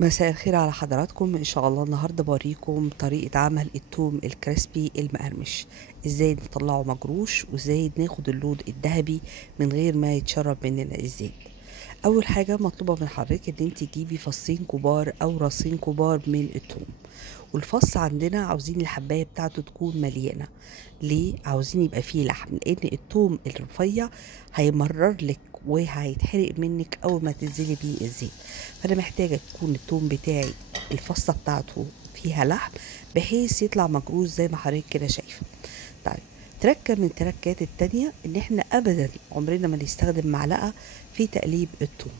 مساء الخير على حضراتكم. ان شاء الله النهارده بوريكم طريقه عمل التوم الكريسبي المقرمش، ازاي نطلعه مجروش وازاي ناخد اللون الذهبي من غير ما يتشرب مننا الزيت. اول حاجه مطلوبه من حضرتك ان انت تجيبي فصين كبار او راسين كبار من التوم، والفص عندنا عاوزين الحبايه بتاعته تكون مليانه. ليه؟ عاوزين يبقى فيه لحم، لان التوم الرفيع هيمرر لك وهيتحرق منك اول ما تنزلي بيه الزيت. فانا محتاجه تكون التوم بتاعي الفصه بتاعته فيها لحم بحيث يطلع مجروش زي ما حضرتك كده شايفه. طيب، تركه من التركات التانية ان احنا ابدا عمرنا ما نستخدم معلقه في تقليب التوم.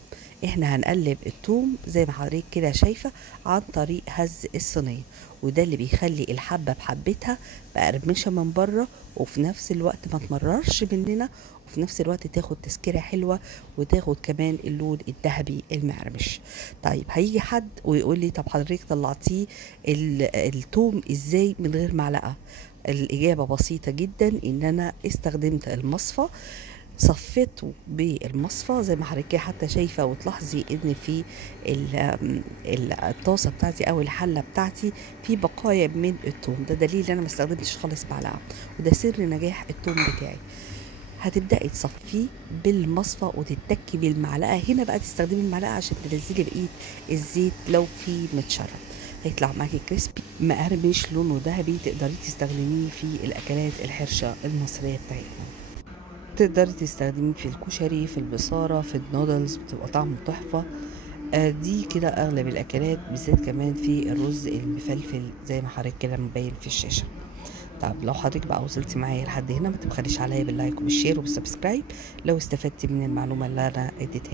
احنا هنقلب التوم زي ما حضرتك كده شايفه عن طريق هز الصينيه، وده اللي بيخلي الحبه بحبتها مقرمشه من بره وفي نفس الوقت ما تمررش مننا، وفي نفس الوقت تاخد تسكيره حلوه وتاخد كمان اللون الذهبي المقرمش. طيب، هيجي حد ويقول لي طب حضرتك طلعتيه التوم ازاي من غير معلقه؟ الإجابة بسيطة جدا، إن أنا استخدمت المصفى، صفيته بالمصفى زي ما حضرتك حتى شايفة، وتلاحظي إن في الطاسة بتاعتي أو الحلة بتاعتي في بقايا من التوم. ده دليل إن أنا ما استخدمتش خالص معلقة، وده سر نجاح التوم بتاعي. هتبدأي تصفيه بالمصفى وتتكي بالمعلقة. هنا بقى تستخدمي المعلقة عشان تنزلي بقية الزيت لو في متشرب، هيطلع معاكي كريسبي مقرمش لونه ذهبي، تقدري تستخدميه في الأكلات الحرشة المصرية بتاعتنا. تقدري تستخدميه في الكشري، في البصارة، في النودلز، بتبقى طعمه تحفة. دي كده أغلب الأكلات، بالذات كمان في الرز المفلفل زي ما حضرتك كده مبين في الشاشة. طب لو حضرتك بقى وصلتي معايا لحد هنا، ما تبخليش عليا باللايك وبالشير وبالسبسكرايب لو استفدتي من المعلومة اللي أنا اديتها.